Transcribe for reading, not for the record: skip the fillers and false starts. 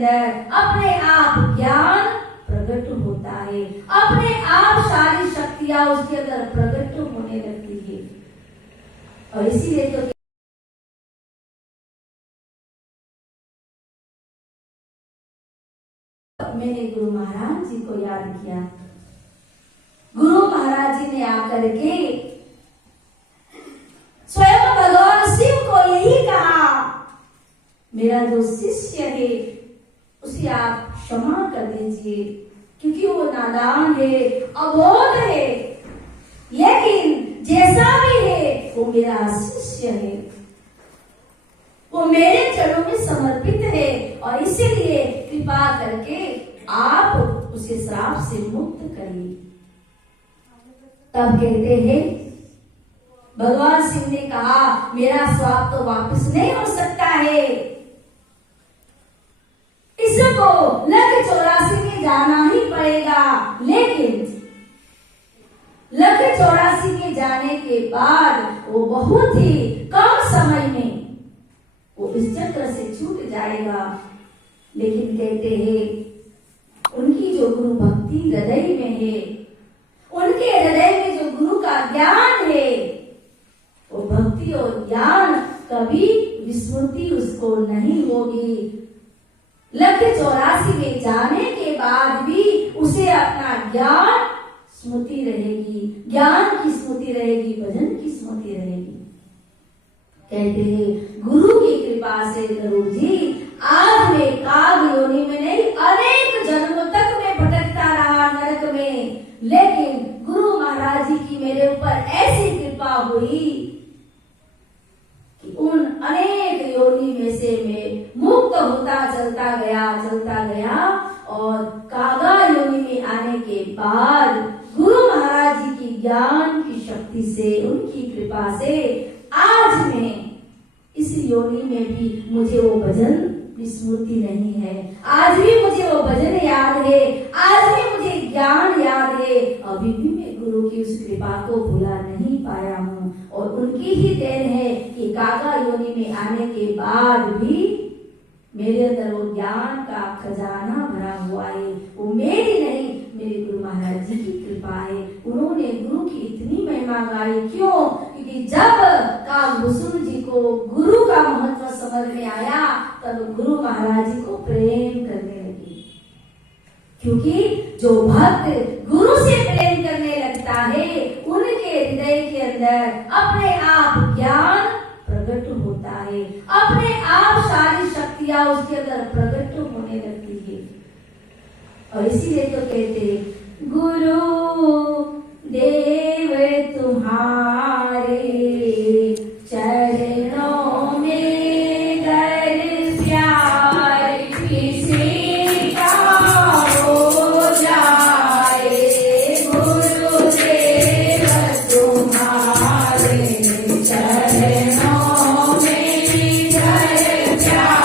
अंदर अपने आप ज्ञान प्रकट होता है, अपने आप सारी शक्तियां उसके अंदर प्रकट होने लगती है। और इसीलिए तो मैंने गुरु महाराज जी को याद किया। गुरु महाराज जी ने आकर के स्वयं भगवान शिव को यही कहा, मेरा जो शिष्य है उसे आप क्षमा कर दीजिए, क्योंकि वो नादान है, अबोध है, लेकिन जैसा भी है वो मेरा शिष्य है, वो मेरे चरणों में समर्पित है, और इसीलिए कृपा करके आप उसे श्राप से मुक्त करिए। तब कहते हैं भगवान शिव ने कहा, मेरा श्राप तो वापस नहीं हो सकता है, इसको लख 84 में जाना ही पड़ेगा। लेकिन लख 84 में जाने के बाद वो बहुत ही कम समय में वो इस चक्र से छूट जाएगा। लेकिन कहते हैं उनकी जो गुरु भक्ति हृदय में है, उनके हृदय में जो गुरु का ज्ञान है, वो भक्ति और ज्ञान कभी विस्मृति उसको नहीं होगी। लख 84 में जाने के बाद भी उसे अपना ज्ञान स्मृति रहेगी, ज्ञान की स्मृति रहेगी, भजन की स्मृति रहेगी। कहते हैं गुरु की कृपा से गरुड़ जी आज में काग योनि में नहीं, अनेक जन्म तक मैं भटकता रहा नरक में, लेकिन गुरु महाराज जी की मेरे ऊपर ऐसी कृपा हुई कि उन अनेक योनि में से मैं मुक्त होता चलता गया, और कागा योनि में आने के बाद गुरु महाराज जी की ज्ञान की शक्ति से, उनकी कृपा से आज मैं इस योनि में भी मुझे वो भजन स्मृति नहीं है, आज भी मुझे वो भजन याद है, आज भी मुझे ज्ञान याद है, अभी भी मैं गुरु की उस कृपा को भुला नहीं पाया हूँ। और उनकी ही देन है कि काका योनि में आने के बाद भी मेरे अंदर वो ज्ञान का खजाना भरा हुआ है। वो मेरी नहीं, मेरे गुरु महाराज जी की कृपा है। उन्होंने गुरु की इतनी महिमा गाई, क्यों? क्योंकि जब कागभूषण जी को गुरु का महत्व समझ में आया, तब गुरु महाराज जी को प्रेम करने लगे। क्योंकि जो भक्त गुरु से प्रेम करने लगता है, उनके हृदय के अंदर अपने आप ज्ञान प्रकट होता है, अपने आप सारी शक्तियां उसके अंदर प्रकट होने लगती है। और इसीलिए तो कहते हैं गुरु देव तुम्हारे चरणों में दर प्यार किसी का हो जाए, गुरुदेव तुम्हारे चरणों में दर प्यार